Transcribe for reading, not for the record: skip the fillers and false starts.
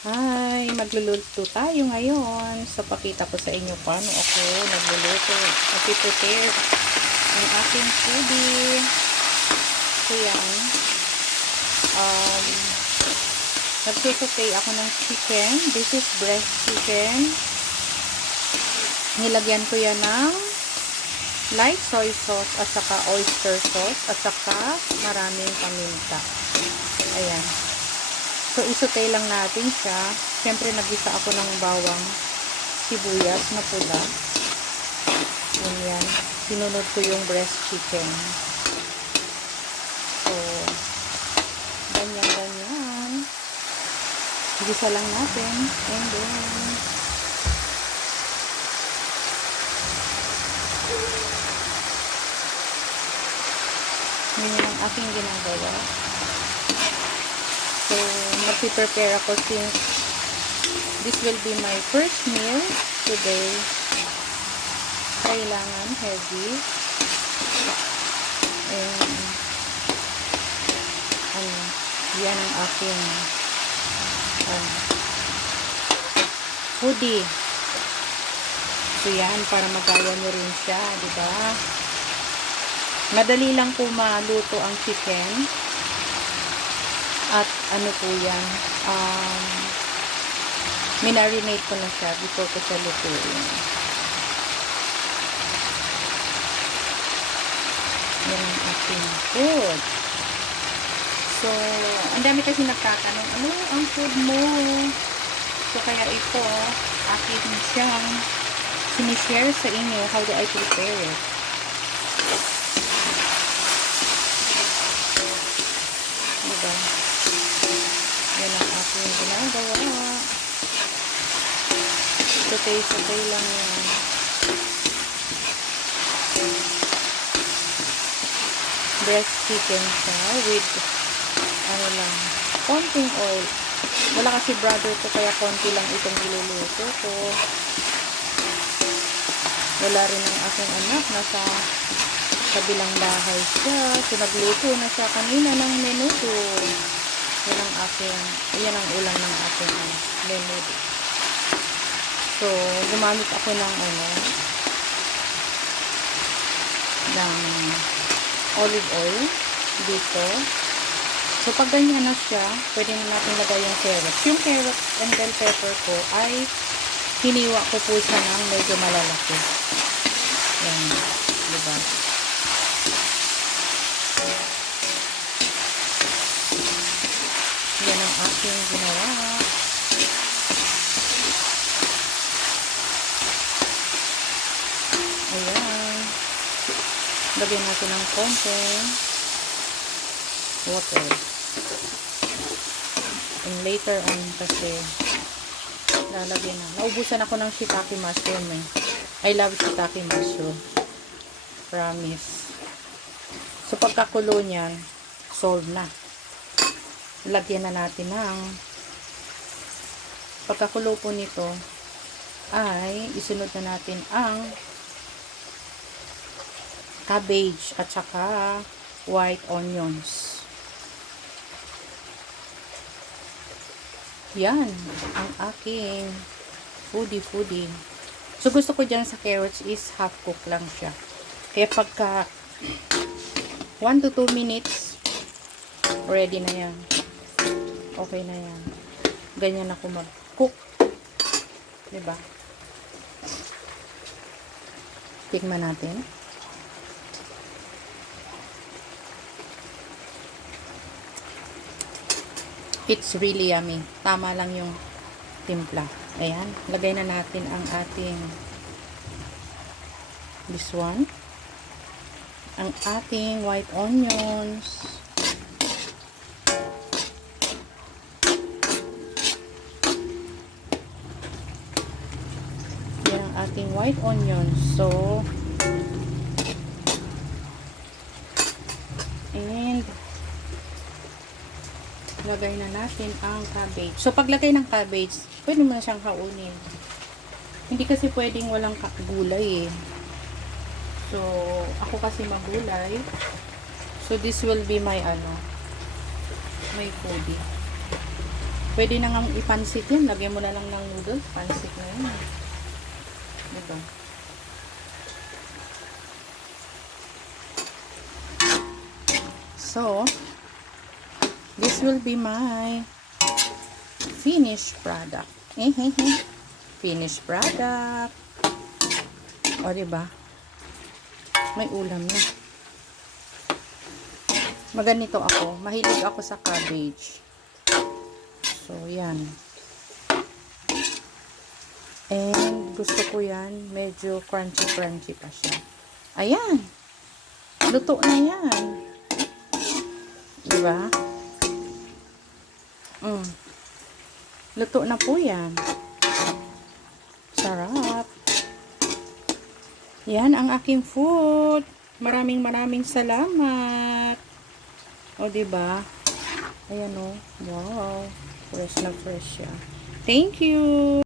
Hi, magluluto tayo ngayon. So, pakita ko sa inyo paano ako nagluluto. Nagpiprepare ng aking foodie. So, yan. Um, Nagsusutay ako ng chicken. This is breast chicken. Nilagyan ko yan ng light soy sauce at saka oyster sauce at saka maraming paminta. Ayan. So, isutay lang natin siya. Siyempre, nagisa ako ng bawang sibuyas na pula. Ayan. Sinunod ko yung breast chicken. So, ganyan. Gisa lang natin. And then, ganyan ang aking ginagawa. So, magpiprepare ako since this will be my first meal today. Kailangan heavy. And, yan ang aking foodie. So, yan, para magaya nyo rin siya, diba? Madali lang po maluto ang chicken. At ano po yan, minarinate ko na siya before ko siya lutuin. Yan ang aking food. So, ang dami kasi nagtatanong, ano ang food mo? So, kaya ito, akin siyang sinishare sa inyo how do I prepare it. Diba? Yan ang aking ginagawa. Sutay lang yan. Breast chicken siya with konting oil. Wala kasi brother ko kaya konti lang itong niluluto ko. Wala rin ang aking anak. Nasa kabilang bahay siya. So, nagluto na siya kanina ng menudo. Yan ang ulam ng aking menudo. So, gumamit ako ng olive oil dito. So, pag ganyan na siya, pwede na natin lagay yung carrots. Yung carrots and bell pepper ko ay hiniwa ko po siya ng medyo malalaki. Yan. Diba? Yan ang aking ginawa. Ayan. Lagyan natin ng konting water. And later on kasi lalagyan na. Naubusan ako ng shiitake mushroom eh. I love shiitake mushroom. Promise. So pagkakulo niyan, solve na. Lagyan na natin ng pagkakulo po nito ay isunod na natin ang cabbage at saka white onions. Yan ang aking foodie. So gusto ko dyan sa carrots is half cook lang siya. Kaya pagka 1 to 2 minutes ready na yan. Okay na yan. Ganyan ako mag-cook. Diba? Tikman natin. It's really yummy. Tama lang yung timpla. Ayan. Lagay na natin ang ating this one. Ang ating white onions. Yan ang ating white onions. So, and lagay na natin ang cabbage. So, paglagay ng cabbage, pwede mo na siyang kaunin. Hindi kasi pwedeng walang gulay eh. So, ako kasi magulay. So, this will be my my foodie. Pwede na nga ipansit yan. Lagyan mo na lang ng noodles. Pansit na yan. Ito. So, this will be my finished product. Finished product. O, diba? May ulam na. Maganito ako. Mahilig ako sa cabbage. So, yan. And, gusto ko yan. Medyo crunchy-crunchy pa siya. Ayan. Luto na yan. Diba? Luto na po yan. Sarap. Yan ang aking food. Maraming salamat. O, diba? Ayan o. Wow. Fresh na fresh siya. Thank you.